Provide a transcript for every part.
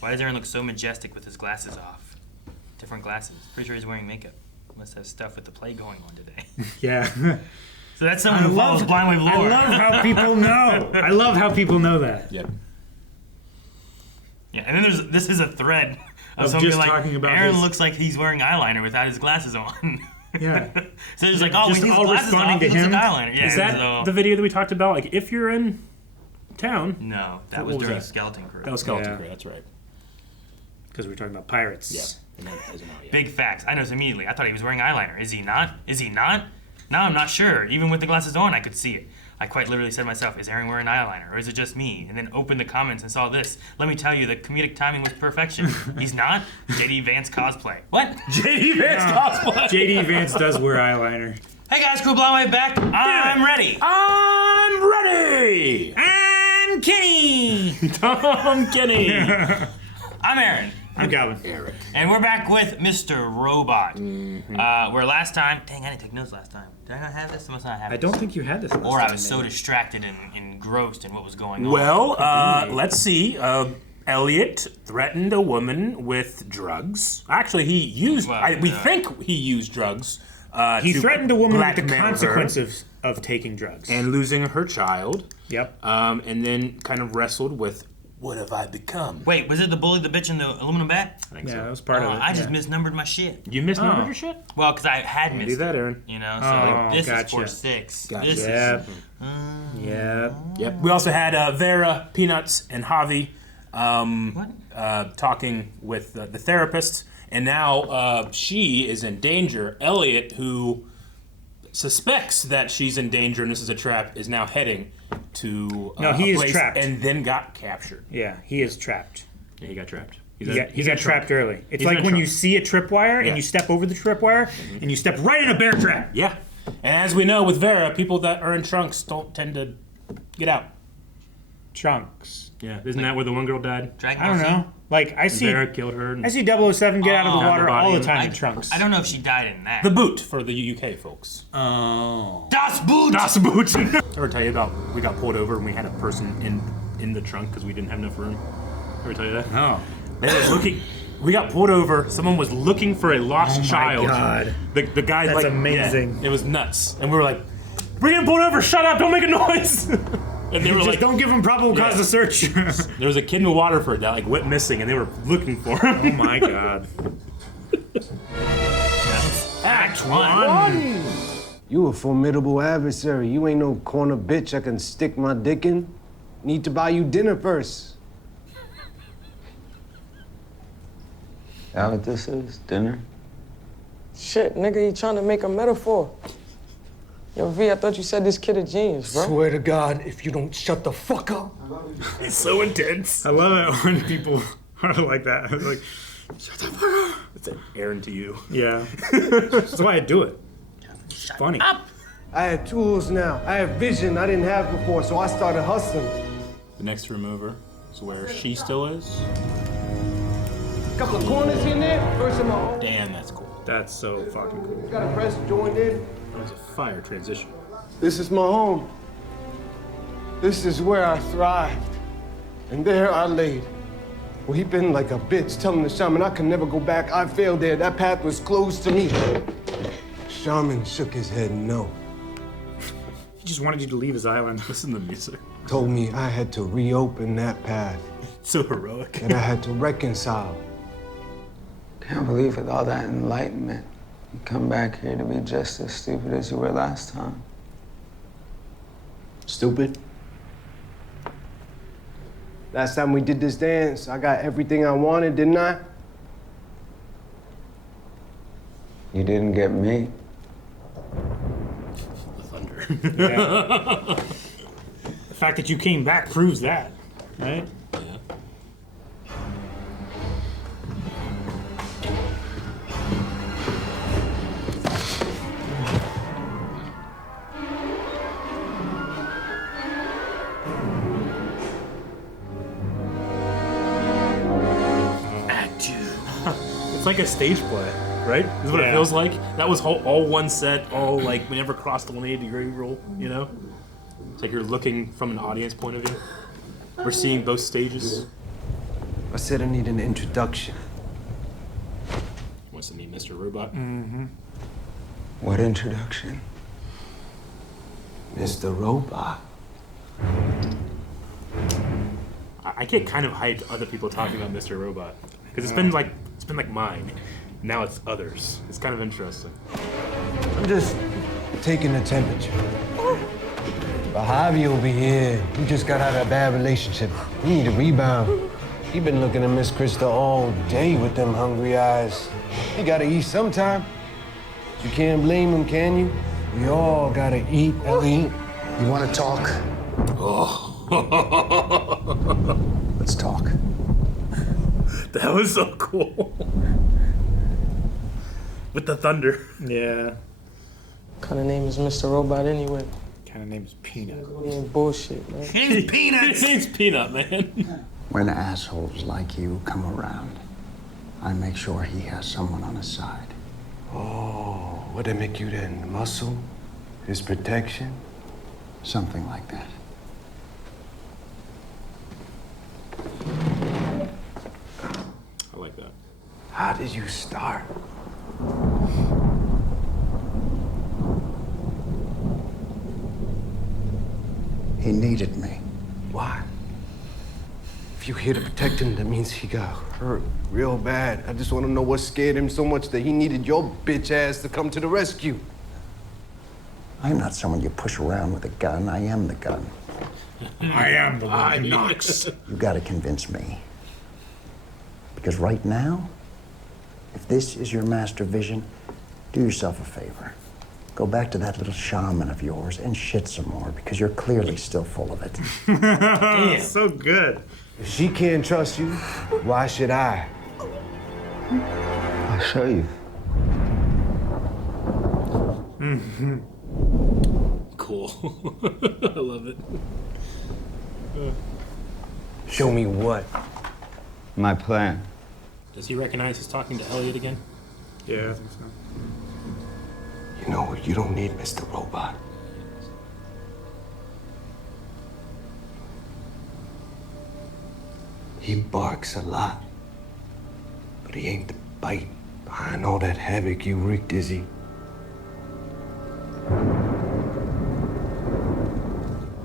Why does Aaron look so majestic with his glasses off? Different glasses. Pretty sure he's wearing makeup. Must have stuff with the play going on today. Yeah. So that's someone who follows Blind Wave lore. I love how people know. I love how people know that. Yep. Yeah, and then this is a thread of Of something just like talking about Aaron looks like he's wearing eyeliner without his glasses on. Yeah. So it's like, oh, Just with his all glasses responding off, to he looks him? like eyeliner. Yeah, Is that the video that we talked about? Like, if you're in town. No, that What was was during that? Skeleton Crew. That was Skeleton Yeah. Crew, that's right. Because we were talking about pirates. Yeah. And that isn't out yet. Big facts. I noticed immediately. I thought he was wearing eyeliner. Is he not? Is he not? Now I'm not sure. Even with the glasses on, I could see it. I quite literally said to myself, is Aaron wearing eyeliner, or is it just me? And then opened the comments and saw this. Let me tell you, the comedic timing was perfection. He's not? JD Vance cosplay. What? JD Vance cosplay. JD Vance does wear eyeliner. Hey guys, Crew Blind Wave back. I'm ready. I'm ready. I'm Kenny. Tom Kenny. I'm Aaron. I'm Calvin. Eric. And we're back with Mr. Robot. Where last time, dang, I didn't take notes last time. Did I not have this? I must not have I this. don't think you had this last Or time, I was so maybe. distracted and engrossed in what was going on. Well, let's see. Elliot threatened a woman with drugs. Actually, he used. We think he used drugs. He to threatened a woman with the blackmail her consequences of taking drugs. and losing her child. Yep. And then kind of wrestled with, what have I become? Wait, was it the bully, the bitch, and the aluminum bat? I think Yeah, so. that was part of it. I just yeah. misnumbered my shit. You misnumbered Oh. your shit? Well, because I had Can't missed do that, it, Aaron. you know? So Oh, this is gotcha. for 6. Gotcha. This Yep. is... Yep. Yep. We also had Vera, Peanuts, and Javi talking with the therapist, and now she is in danger. Elliot, who suspects that she's in danger and this is a trap, is now heading to No, he a is place trapped. and then got captured. Yeah, he is trapped. Yeah, he got trapped. He got trapped early. It's He's like in a when trunk. you see a tripwire Yeah. and you step over the tripwire and you step right in a bear trap. Yeah. And as we know with Vera, people that are in trunks don't tend to get out. Chunks. Yeah. Isn't that where the one girl died? Dragon I don't Ball Z? know. Like I see, Vera killed her. And I see 007 get out of the Found water the body all the in- time in trunks. I don't know if she died in that. the boot for the UK folks. Oh. Das Boot! Das Boot. Ever tell you about we got pulled over and we had a person in the trunk because we didn't have enough room? Ever tell you that? No. They were looking. We got pulled over. Someone was looking for a lost child. God. The guy That's like amazing. yeah, it was nuts, and we were like, "We're getting pulled over! Shut up! Don't make a noise!" And they were Just like, don't give him probable cause to search. "There was a kid in Waterford that like went missing, and they were looking for him." Oh my God. Act 1. You a formidable adversary. You ain't no corner bitch I can stick my dick in. Need to buy you dinner first. That what this is? Dinner? Shit, nigga, you trying to make a metaphor. Yo, V, I thought you said this kid a genius, bro. Swear to God, if you don't shut the fuck up. It's so intense. I love it when people are like that. It's like, shut the fuck up. It's an Aaron to you. Yeah. That's why I do it. It's funny. I had tools now. I have vision I didn't have before, so I started hustling. The next room over is where she still is. Couple of corners in there. First in my own. Damn, that's cool. That's so fucking cool. Got a press joined in. That was a fire transition. This is my home. This is where I thrived. And there I laid. Well, he been like a bitch, telling the shaman I can never go back. I failed there. That path was closed to me. Shaman shook his head no. He just wanted you to leave his island. Listen to the music. Told me I had to reopen that path. So heroic. And I had to reconcile. Can't believe with all that enlightenment, you come back here to be just as stupid as you were last time. Stupid. Last time we did this dance, I got everything I wanted, didn't I? You didn't get me. The thunder. Yeah. The fact that you came back proves that, right? Yeah. Act 2. It's like a stage play, right? Is what it Yeah. feels like. That was all one set, all like we never crossed the 180-degree rule, you know? It's like you're looking from an audience point of view. We're seeing both stages. I said I need an introduction. Wants to meet Mr. Robot. What introduction? Mr. Robot. I get kind of hyped other people talking about Mr. Robot because it's been like mine. Now it's others. It's kind of interesting. I'm just taking the temperature. But Javi over here, he just got out of a bad relationship. He need a rebound. He been looking at Miss Krista all day with them hungry eyes. He gotta eat sometime. You can't blame him, can you? We all gotta eat, Ellie. You want to talk? Let's talk. That was so cool. With the thunder. Yeah. What kind of name is Mr. Robot anyway? Kind of name's Peanut. He ain't bullshit, man. It's peanuts. His name's Peanut, man. When assholes like you come around, I make sure he has someone on his side. Oh, what they make you then? Muscle? His protection? Something like that. I like that. How did you start? He needed me. Why? If you're here to protect him, that means he got hurt real bad. I just want to know what scared him so much that he needed your bitch ass to come to the rescue. I'm not someone you push around with a gun. I am the gun. I am the one who knocks. You gotta convince me. Because right now, if this is your master vision, do yourself a favor. Go back to that little shaman of yours and shit some more, because you're clearly still full of it. Damn. So good. If she can't trust you, why should I? I'll show you. Cool. I love it. Show me what? My plan. Does he recognize he's talking to Elliot again? Yeah, I think so. You know, you don't need Mr. Robot. He barks a lot, but he ain't the bite behind all that havoc you wreaked, is he?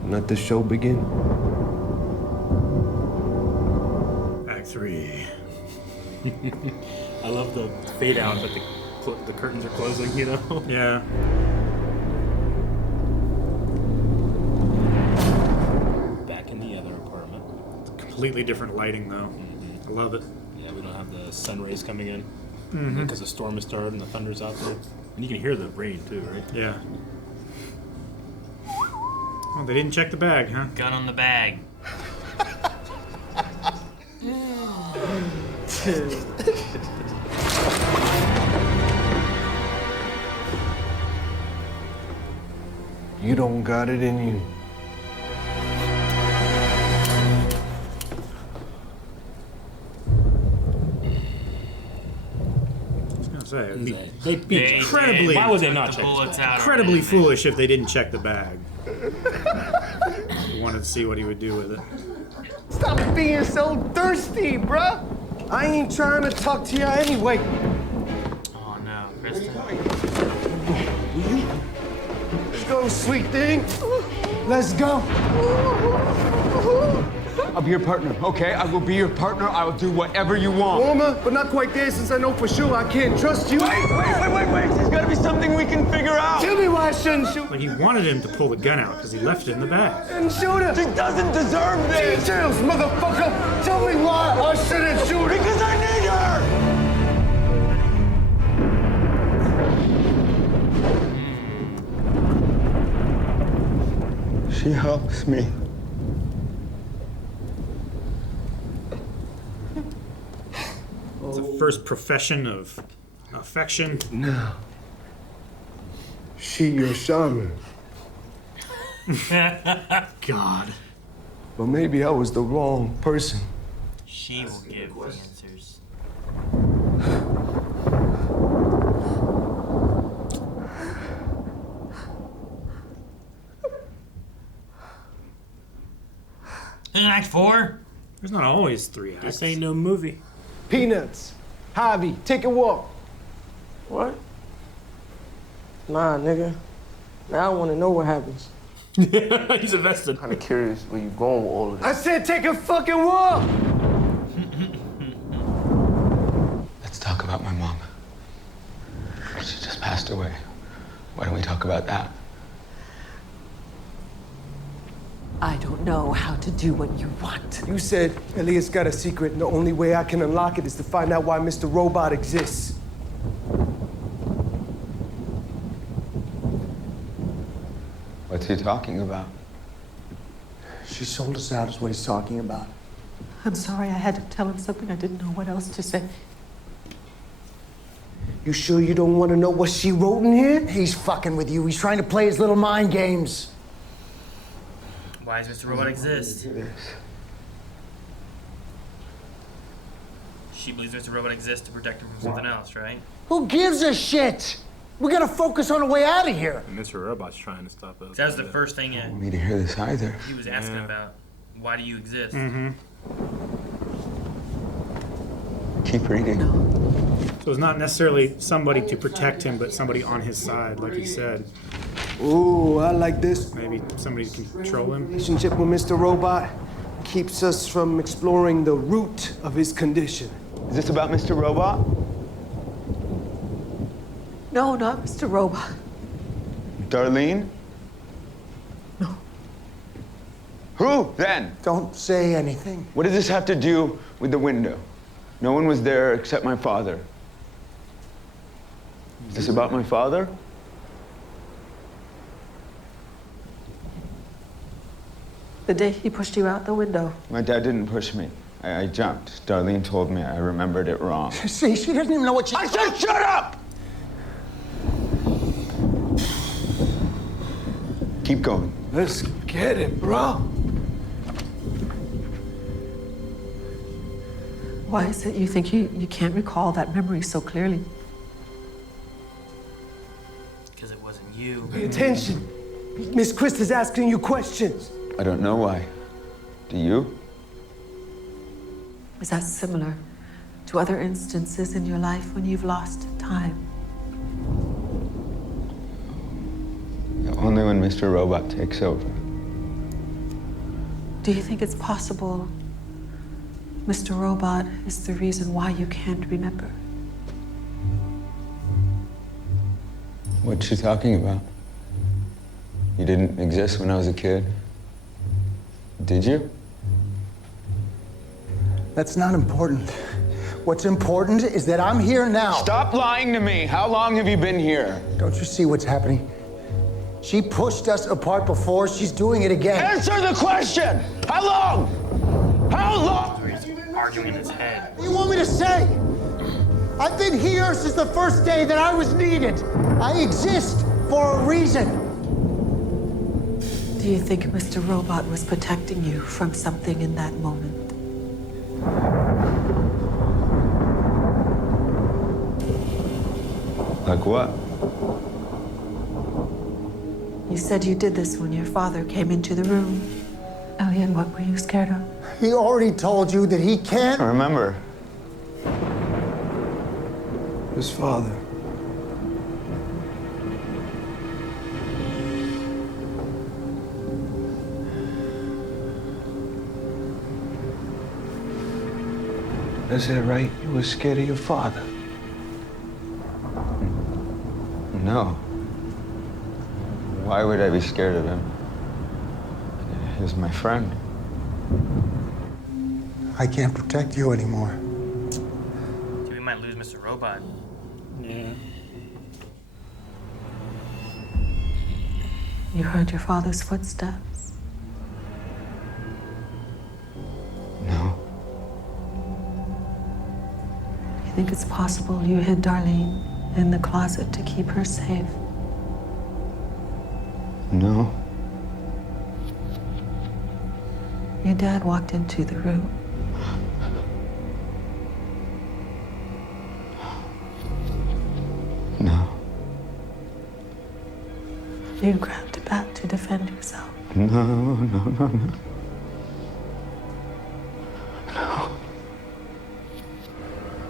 Let the show begin. Act 3. I love the fade out, but the curtains are closing, you know? Yeah. Back in the other apartment. Completely different lighting, though. I love it. Yeah, we don't have the sun rays coming in. Because the storm has started and the thunder's out there. And you can hear the rain, too, right? Yeah. Oh, they didn't check the bag, huh? Gun on the bag. You don't got it in you. I was gonna say, it'd be They'd be They incredibly- did Why would they put not the check his bullets bag? out incredibly already, man. foolish if they didn't check the bag. Wanted to see what he would do with it. Stop being so thirsty, bruh. I ain't trying to talk to you anyway. Oh no, Kristen. Let's go, sweet thing. Let's go. I'll be your partner, okay? I will be your partner. I will do whatever you want. Warmer, but not quite there since I know for sure I can't trust you. Wait. There's gotta be something we can figure out. Tell me why I shouldn't shoot. Like, he wanted him to pull the gun out because he left it in the bag. And shoot her. She doesn't deserve this. Details, motherfucker. Tell me why I shouldn't shoot her. Because I need her. She helps me. It's the first profession of affection. No. She your shaman. God. But maybe I was the wrong person. She will give the answers. Isn't Act 4? There's not always 3 acts. This ain't no movie. Peanuts. Javi, take a walk. What? Nah, nigga. Now I want to know what happens. He's invested. Kind of curious where you going with all of this. I said take a fucking walk. Let's talk about my mom. She just passed away. Why don't we talk about that? I don't know how to do what you want. You said Elliot's got a secret, and the only way I can unlock it is to find out why Mr. Robot exists. What's he talking about? She sold us out is what he's talking about. I'm sorry, I had to tell him something. I didn't know what else to say. You sure you don't want to know what she wrote in here? He's fucking with you. He's trying to play his little mind games. Why does Mr. Robot exist? She believes Mr. Robot exists to protect him from something else, right? Who gives a shit? We gotta focus on a way out of here. And Mr. Robot's trying to stop us. That was the first thing I don't want me to hear this either. he was asking about. Why do you exist? Keep reading. So it's not necessarily somebody to protect him, but somebody on his side, like he said. Ooh, I like this. Maybe somebody to control him. Relationship with Mr. Robot keeps us from exploring the root of his condition. Is this about Mr. Robot? No, not Mr. Robot. Darlene? No. Who, then? Don't say anything. What does this have to do with the window? No one was there except my father. Is this about my father? The day he pushed you out the window. My dad didn't push me. I jumped. Darlene told me I remembered it wrong. See, she doesn't even know what she... I said shut up! Keep going. Let's get it, bro. Why is it you think you can't recall that memory so clearly? Because it wasn't you. Pay attention. Miss Krista's asking you questions. I don't know why. Do you? Is that similar to other instances in your life when you've lost time? Only when Mr. Robot takes over. Do you think it's possible Mr. Robot is the reason why you can't remember? What's she talking about? You didn't exist when I was a kid? Did you? That's not important. What's important is that I'm here now. Stop lying to me. How long have you been here? Don't you see what's happening? She pushed us apart before. She's doing it again. Answer the question! How long? How long? He's arguing in his head. What do you want me to say? I've been here since the first day that I was needed. I exist for a reason. Do you think Mr. Robot was protecting you from something in that moment? Like what? You said you did this when your father came into the room. Elliot, what were you scared of? He already told you that he can't. Remember. His father. Is that right? You were scared of your father? No. Why would I be scared of him? He's my friend. I can't protect you anymore. Dude, we might lose Mr. Robot. Yeah. You heard your father's footsteps. No. You think it's possible you hid Darlene in the closet to keep her safe? No. Your dad walked into the room. No. You grabbed a bat to defend yourself. No.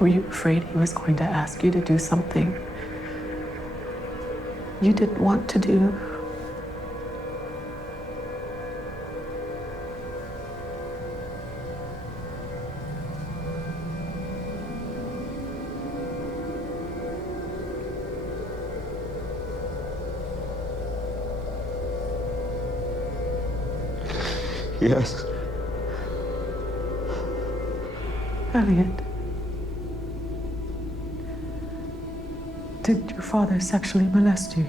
Were you afraid he was going to ask you to do something you didn't want to do? Yes. Elliot, did your father sexually molest you?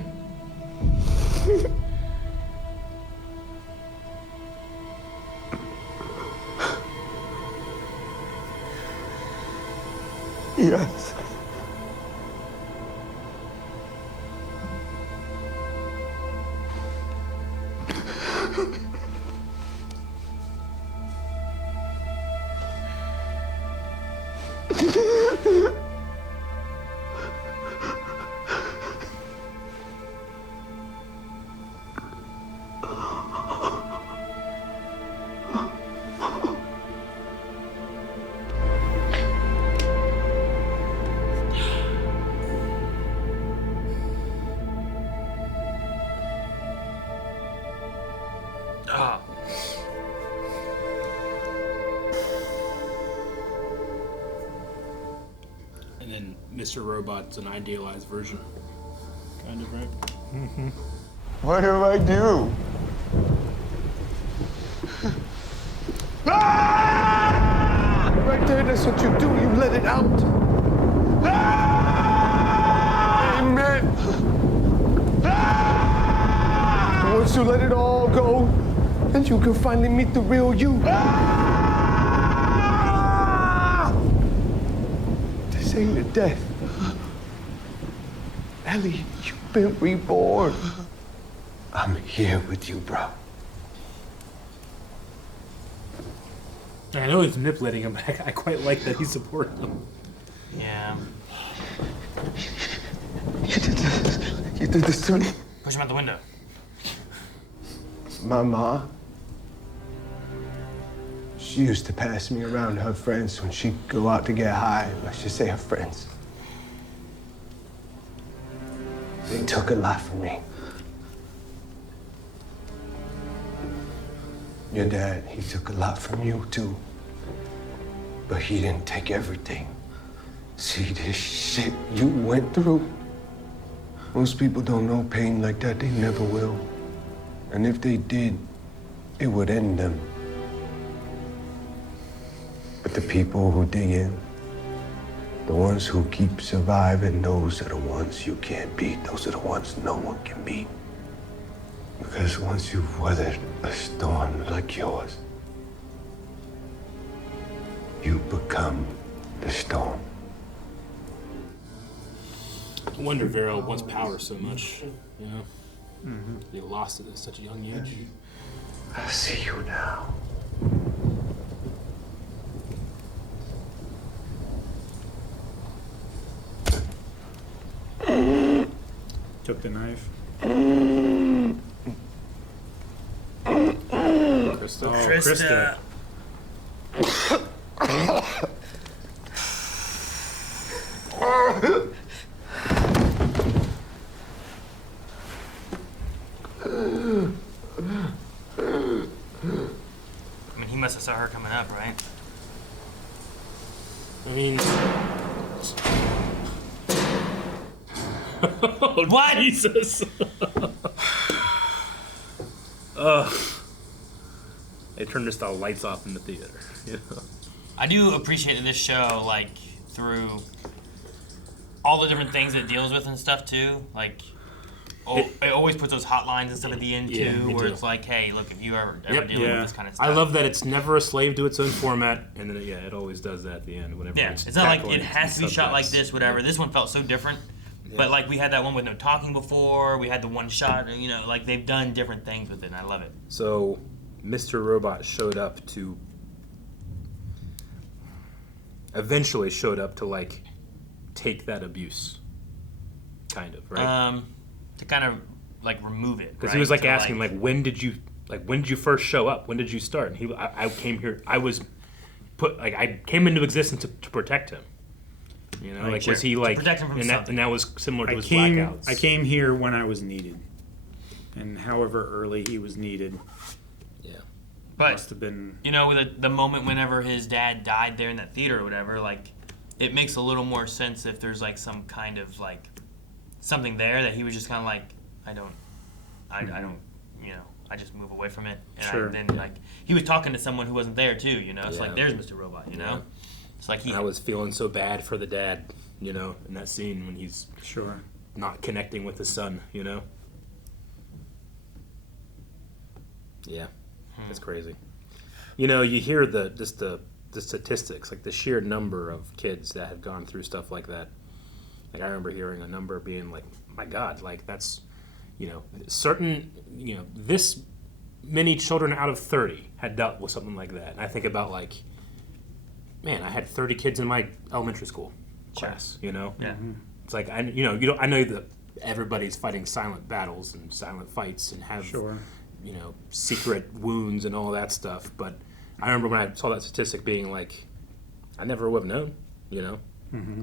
Yes. Ah. And then Mr. Robot's an idealized version. Kind of, right? What do I do? Ah! Right there, that's what you do. You let it out. Ah! Amen. Ah! Once you let it all go, then you can finally meet the real you. Ah! This ain't a death. Ellie, you've been reborn. I'm here with you, bro. I know he's manipulating him, but I quite like that he's supporting him. Yeah. You did this. You did this to me. Push him out the window. My ma, she used to pass me around her friends when she'd go out to get high. Let's just say her friends. They took a lot from me. Your dad, he took a lot from you too. But he didn't take everything. See, this shit you went through, most people don't know pain like that. They never will. And if they did, it would end them. But the people who dig in, the ones who keep surviving, those are the ones you can't beat. Those are the ones no one can beat. Because once you've weathered a storm like yours, you become the storm. I wonder Vera wants power so much, you know? Mm-hmm. They lost it at such a young age. I see you now. Took the knife. Krista. Oh, Krista. I mean, he must have saw her coming up, right? I mean... What? Jesus! They turned just the lights off in the theater. You know? I do appreciate that this show, like, through all the different things it deals with and stuff too, like, it always puts those hotlines and stuff at the end too, Yeah, where it's like, hey, look, if you ever dealing with this kind of stuff. I love that it's never a slave to its own format, and then it always does that at the end. Whenever it's not like it has to be shot like this, whatever. This one felt so different. Yeah. But like we had that one with no talking before, we had the one shot, you know, like they've done different things with it, and I love it. So, Mr. Robot eventually showed up to like take that abuse, kind of, right? To kind of like remove it, because he was like asking like when did you first show up? When did you start? And I came here. I came into existence to protect him. You know, Like, like sure. was he To like, protect him from and that, something. and that was similar to I his came, blackouts. I came here when I was needed, and however early he was needed Yeah. But must have been. you know, the moment whenever his dad died there in that theater or whatever, like, it makes a little more sense if there's like some kind of like something there that he was just kind of like, I don't, you know, I just move away from it, and Sure. then like he was talking to someone who wasn't there too, you know. It's Yeah. like there's Mr. Robot, you know. It's like I was feeling so bad for the dad, you know, in that scene when he's Sure. not connecting with his son, you know. Yeah, that's crazy. You know, you hear the statistics, like the sheer number of kids that have gone through stuff like that. Like I remember hearing a number being like, my God, like that's, you know, certain, you know, this many children out of 30 had dealt with something like that. And I think about like, man, I had 30 kids in my elementary school class, you know? Yeah. It's like, I know that everybody's fighting silent battles and silent fights and have, Sure. you know, secret wounds and all that stuff. But I remember when I saw that statistic being like, I never would have known, you know,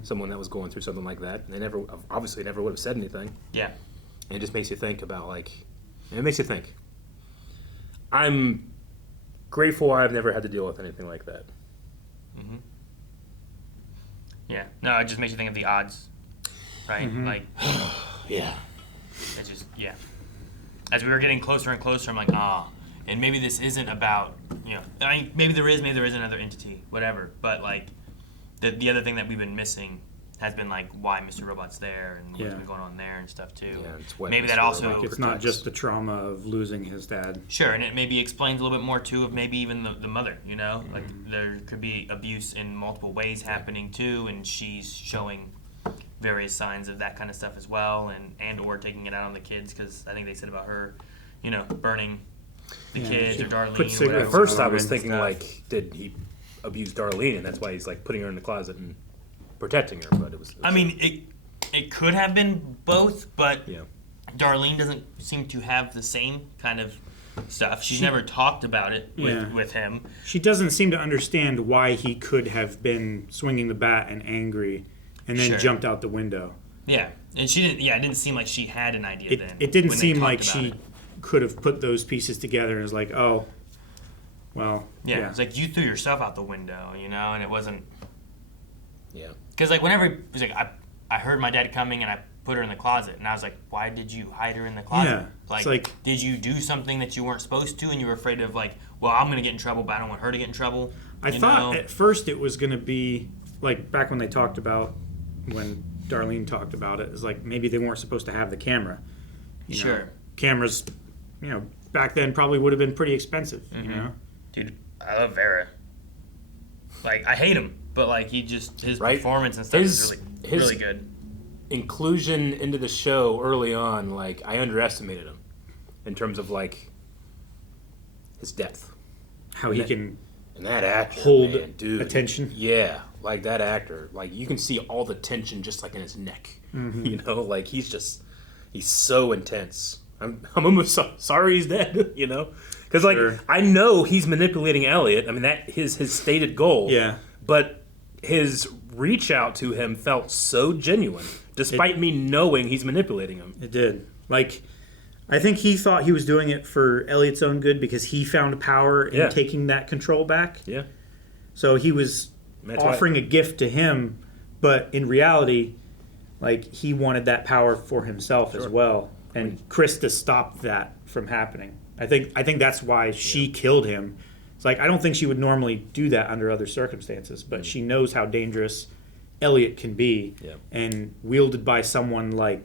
someone that was going through something like that. And they obviously never would have said anything. Yeah. And it just makes you think about like, it makes you think. I'm grateful I've never had to deal with anything like that. Mm-hmm. Yeah. No, it just makes you think of the odds, right? Like, Yeah. it's just, yeah. As we were getting closer and closer, I'm like, and maybe this isn't about, you know, I mean, maybe there is another entity, whatever. But like, the other thing that we've been missing has been like why Mr. Robot's there and what's been going on there and stuff too. Yeah, it's what maybe Mr. that also Robot It's not just the trauma of losing his dad. Sure, and it maybe explains a little bit more too of maybe even the mother, you know? Like there could be abuse in multiple ways happening too, and she's showing various signs of that kind of stuff as well, and or taking it out on the kids, because I think they said about her, you know, burning the kids she or Darlene put or cigarettes whatever. At first I was and thinking stuff. like, did he abuse Darlene? And that's why he's like putting her in the closet and protecting her. But it was I mean, it could have been both, but yeah. Darlene doesn't seem to have the same kind of stuff. She's never talked about it with him. She doesn't seem to understand why he could have been swinging the bat and angry and then Sure. jumped out the window. Yeah, and she didn't. Yeah, it didn't seem like she had an idea then. It didn't when they seem talked like about she it. could have put those pieces together and was like, oh, well, Yeah, it's like you threw yourself out the window, you know, and it wasn't. Yeah. Because like whenever it was like I heard my dad coming and I put her in the closet, and I was like, why did you hide her in the closet? Yeah, it's like- did you do something that you weren't supposed to, and you were afraid of like, well, I'm gonna get in trouble, but I don't want her to get in trouble. I you thought know? at first it was going to be like back when they talked about when Darlene talked about it, is like maybe they weren't supposed to have the camera. You know, Sure. cameras, you know, back then probably would have been pretty expensive. You Mm-hmm. know, Dude, I love Vera. Like I hate him, but like his Right. performance and stuff is His- really good. Inclusion into the show early on, like I underestimated him in terms of like his depth. how he can And that actor, hold man, dude, attention. Yeah, like that actor, like you can see all the tension just like in his neck. You know, like he's so intense. I'm almost sorry he's dead. You know, because like Sure. I know he's manipulating Elliot. I mean that his stated goal. Yeah. But his reach out to him felt so genuine, despite me knowing he's manipulating him. It did. Like, I think he thought he was doing it for Elliot's own good because he found power in Yeah. taking that control back. Yeah. So he was That's why- offering a gift to him, but in reality, like he wanted that power for himself as well. And Krista stopped that from happening. I think that's why she killed him. It's like I don't think she would normally do that under other circumstances, but she knows how dangerous Elliot can be, Yeah. and wielded by someone like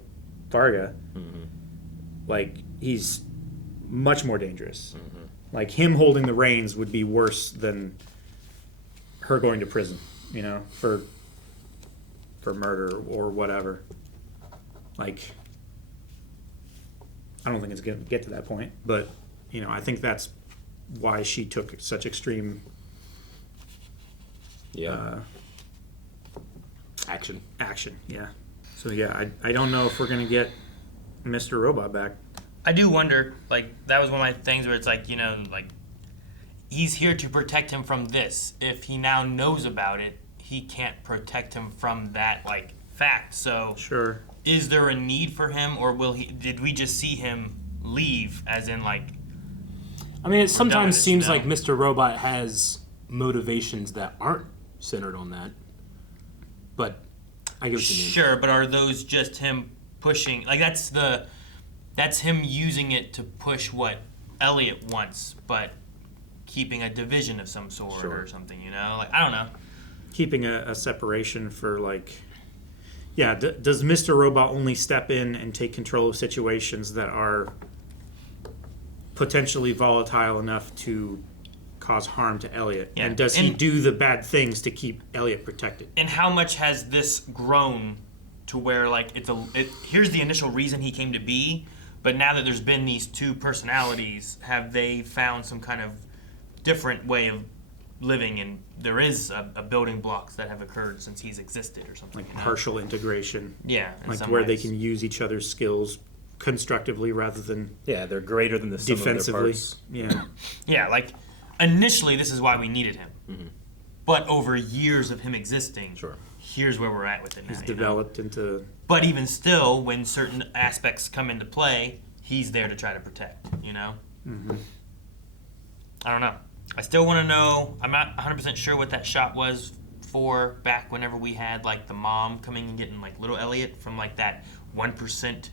Varga, like he's much more dangerous. Like him holding the reins would be worse than her going to prison, you know, for murder or whatever. Like, I don't think it's going to get to that point, but you know, I think that's why she took such extreme Action. action. Yeah. So yeah, I don't know if we're gonna get Mr. Robot back. I do wonder, like, that was one of my things where it's like, you know, like, he's here to protect him from this. If he now knows about it, he can't protect him from that like fact. So Sure. is there a need for him, or did we just see him leave, as in like? I mean, it sometimes seems you know? like Mr. Robot has motivations that aren't centered on that. But I get what you mean. Sure, but are those just him pushing? Like that's him using it to push what Elliot wants, but keeping a division of some sort or something. You know, like I don't know. Keeping a separation for like. Yeah, does Mr. Robot only step in and take control of situations that are potentially volatile enough to cause harm to Elliot? Yeah. And does he do the bad things to keep Elliot protected? And how much has this grown to where like here's the initial reason he came to be, but now that there's been these two personalities, have they found some kind of different way of living, and there is a building blocks that have occurred since he's existed or something. Like partial integration. Yeah. Like where they can use each other's skills constructively rather than they're greater than the sum of their defensively. parts. Yeah. Yeah, like initially this is why we needed him. Mm-hmm. But over years of him existing, here's where we're at with it now. He's developed into... But even still, when certain aspects come into play, he's there to try to protect, you know? Mm-hmm. I don't know. I still want to know, I'm not 100% sure what that shot was for back whenever we had like the mom coming and getting like little Elliot from like that 1%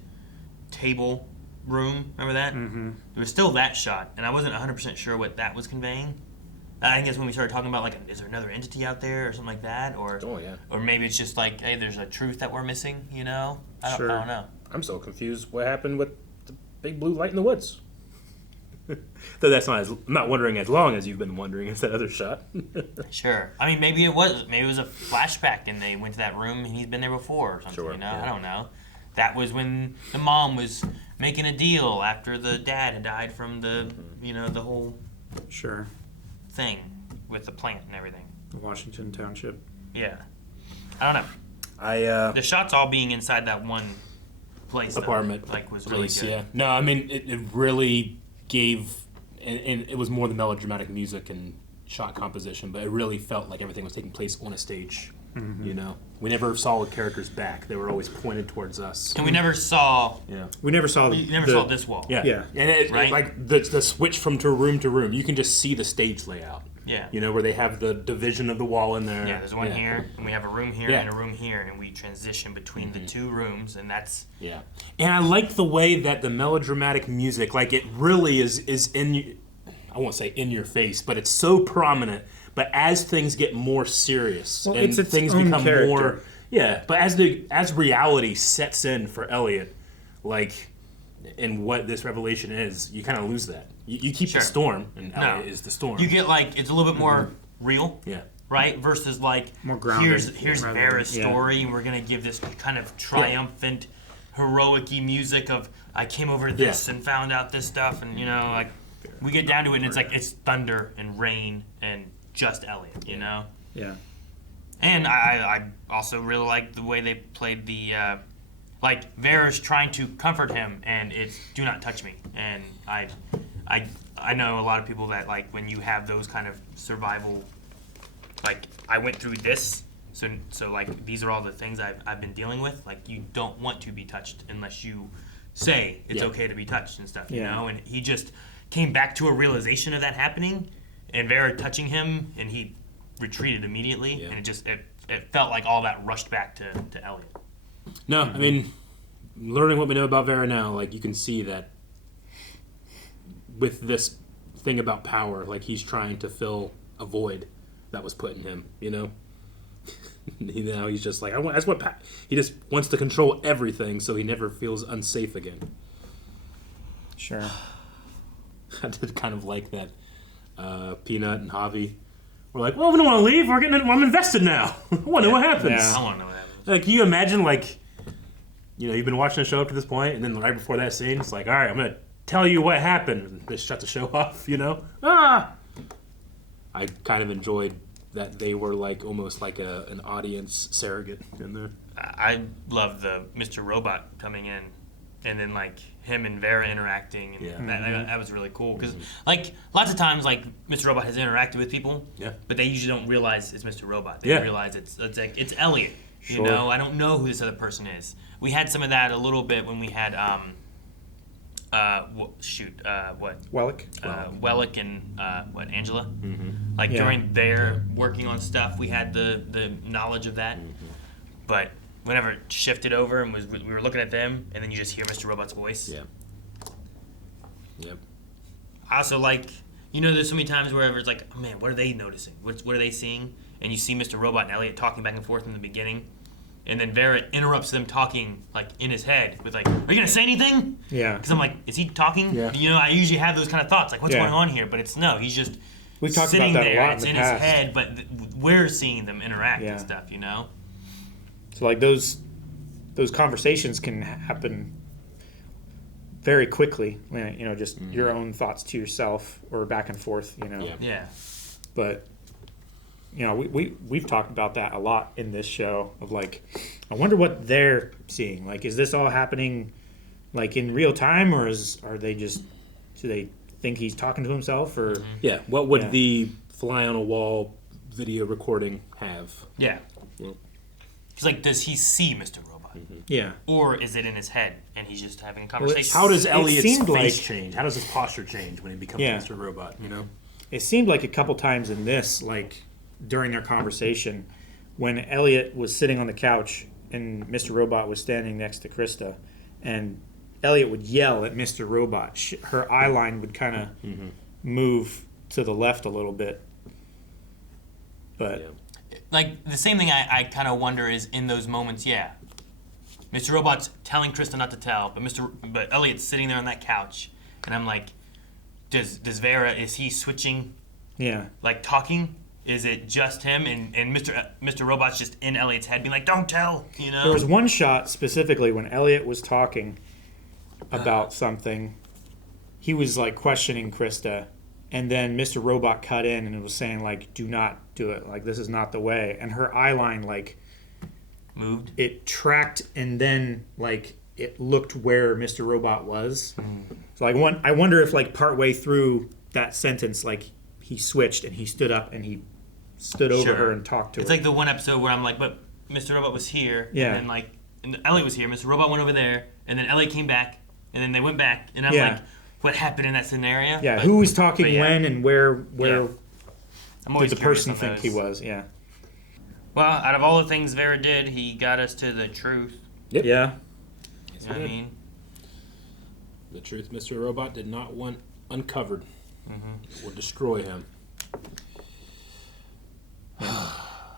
table room. Remember that? Mm-hmm. There was still that shot, and I wasn't 100% sure what that was conveying. I think that's when we started talking about like, is there another entity out there or something like that? Or or maybe it's just like, hey, there's a truth that we're missing, you know? I don't know. I'm so confused what happened with the big blue light in the woods. Though that's not I'm not wondering as long as you've been wondering as that other shot. Sure. I mean, maybe it was a flashback and they went to that room and he's been there before or something, you know? I don't know. That was when the mom was making a deal after the dad had died from the, you know, the whole thing with the plant and everything. The Washington Township. Yeah. I don't know. The shots all being inside that one place apartment though, like was really good. Yeah. No, I mean it really gave, and it was more the melodramatic music and shot composition, but it really felt like everything was taking place on a stage. Mm-hmm. You know, we never saw the characters back; they were always pointed towards us. And we never saw. Yeah, we never saw. You never saw this wall. Yeah. And it, right? like the switch from to room, you can just see the stage layout. Yeah. You know, where they have the division of the wall in there. Yeah, there's one here, and we have a room here and a room here, and we transition between the two rooms, and that's... Yeah. And I like the way that the melodramatic music, like it really is in... I won't say in your face, but it's so prominent. But as things get more serious and it's things own become character. more... Yeah, but as reality sets in for Elliot, like... And what this revelation is, you kind of lose that. You keep the storm, and Elliot is the storm. You get like it's a little bit more real, yeah, right? Versus like more grounded. Here's Vera's story, and we're gonna give this kind of triumphant, heroic-y music of I came over this and found out this stuff, and you know, like we get down to it, and it's like it's thunder and rain and just Elliot, you know? Yeah. And I also really like the way they played the. Like Vera's trying to comfort him, and it's "Do not touch me." And I know a lot of people that like when you have those kind of survival, like I went through this, so like these are all the things I've been dealing with. Like you don't want to be touched unless you say it's okay to be touched and stuff, you know. And he just came back to a realization of that happening, and Vera touching him, and he retreated immediately, and it felt like all that rushed back to Elliot. No, I mean, learning what we know about Vera now, like, you can see that with this thing about power, like, he's trying to fill a void that was put in him, you know? Now he's just like, he just wants to control everything so he never feels unsafe again. Sure. I did kind of like that Peanut and Javi were like, well, we don't want to leave, I'm invested now. I want to know what happens. Yeah. I want to know what happens. Like, can you imagine, like, you know, you've been watching the show up to this point, and then right before that scene, it's like, all right, I'm going to tell you what happened. And they shut the show off, you know? I kind of enjoyed that they were, like, almost like an audience surrogate in there. I love the Mr. Robot coming in and then like him and Vera interacting, and Yeah. that was really cool because like lots of times like Mr. Robot has interacted with people, but they usually don't realize it's Mr. Robot. They realize it's like it's Elliot. You know, I don't know who this other person is. We had some of that a little bit when we had Wellick and Angela. Like during their working on stuff, we had the knowledge of that. But whenever it shifted over and we were looking at them, and then you just hear Mr. Robot's voice. Yeah. Yep. I also like, you know, there's so many times where it's like, oh, man, what are they noticing? What are they seeing? And you see Mr. Robot and Elliot talking back and forth in the beginning, and then Vera interrupts them talking like in his head with like, "Are you gonna say anything?" Yeah. Because I'm like, is he talking? Yeah. You know, I usually have those kind of thoughts, like, what's going on here? But it's no, he's just We've talked sitting about that there. a lot It's in in the his past. head, but we're seeing them interact and stuff. You know. So like those conversations can happen very quickly. You know, just your own thoughts to yourself or back and forth. You know. Yeah. But you know, we've talked about that a lot in this show of like, I wonder what they're seeing. Like, is this all happening like in real time, or are they just, do they think he's talking to himself, or what would the fly on a wall video recording have? Yeah. He's like, does he see Mr. Robot? Yeah. Or is it in his head and he's just having a conversation? How does Elliot's face like, change? How does his posture change when he becomes Mr. Robot? You know, it seemed like a couple times in this, like during their conversation, when Elliot was sitting on the couch and Mr. Robot was standing next to Krista, and Elliot would yell at Mr. Robot. Her eye line would kind of move to the left a little bit. But like the same thing I kind of wonder is in those moments, Mr. Robot's telling Krista not to tell, but Elliot's sitting there on that couch, and I'm like, does Vera, is he switching? Like talking? Is it just him and Mr. Robot's just in Elliot's head being like, don't tell, you know? There was one shot specifically when Elliot was talking about something. He was like questioning Krista, and then Mr. Robot cut in and it was saying like, do not do it. Like, this is not the way. And her eye line like moved. It tracked, and then like it looked where Mr. Robot was. So like I wonder if like partway through that sentence, like he switched and he stood up and he stood over her and talked to her. It's like the one episode where I'm like, but Mr. Robot was here, Yeah. and Elliot was here, Mr. Robot went over there, and then Elliot came back, and then they went back, and I'm like, what happened in that scenario? Yeah, who was talking when and where I'm always did the curious person on think those. he was? Yeah. Well, out of all the things Vera did, he got us to the truth. Yep. Yeah. You know what I mean? The truth Mr. Robot did not want uncovered would destroy him.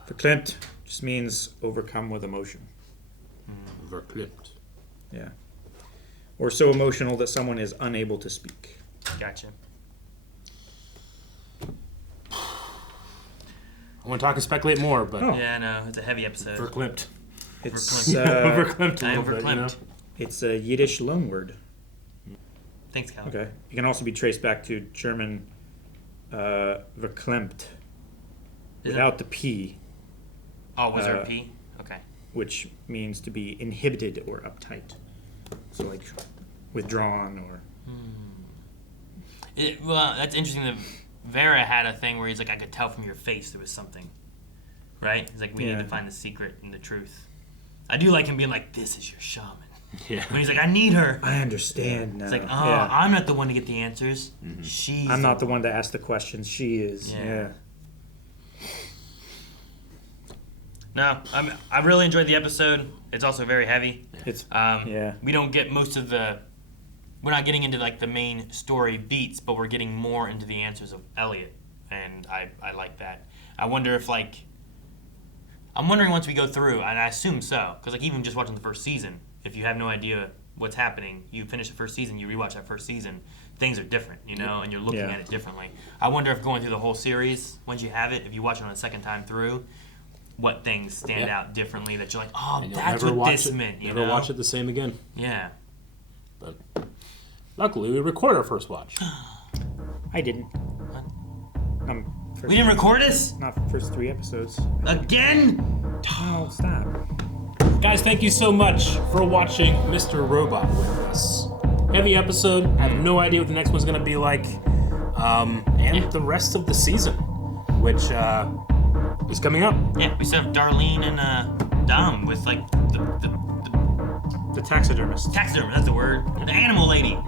Verklempt just means overcome with emotion. Verklempt. Yeah. Or so emotional that someone is unable to speak. Gotcha. I want to talk and speculate more, but Yeah, no, it's a heavy episode. Verklempt. It's Verklempt a I little bit, you know? overklempt. It's a Yiddish loan-word. Thanks, Cal. Okay. It can also be traced back to German verklempt without the P. Oh, was there a P? Okay. Which means to be inhibited or uptight. So like withdrawn or... Well, that's interesting that Vera had a thing where he's like, I could tell from your face there was something. Right? He's like, we need to find the secret and the truth. I do like him being like, this is your shaman. Yeah. When he's like, I need her. I understand now. It's like, I'm not the one to get the answers. She's I'm not the one to ask the questions. She is. Yeah. No, I really enjoyed the episode. It's also very heavy. It's We don't get most of the. We're not getting into like the main story beats, but we're getting more into the answers of Elliot, and I like that. I wonder if like. I'm wondering once we go through, and I assume so, because like even just watching the first season, if you have no idea what's happening, you finish the first season, you rewatch that first season, things are different, you know, and you're looking at it differently. I wonder if going through the whole series, once you have it, if you watch it on a second time through, what things stand out differently that you're like, oh, And you'll that's never what watch this it, meant. You never know? watch it the same again. Yeah. But luckily, we record our first watch. I didn't. We didn't record this? Not the first 3 episodes. Again? Oh, stop. Guys, thank you so much for watching Mr. Robot with us. Heavy episode. I have no idea what the next one's going to be like. And the rest of the season, which is coming up. Yeah, we still have Darlene and Dom with like the taxidermist. Taxidermist, that's the word. The animal lady.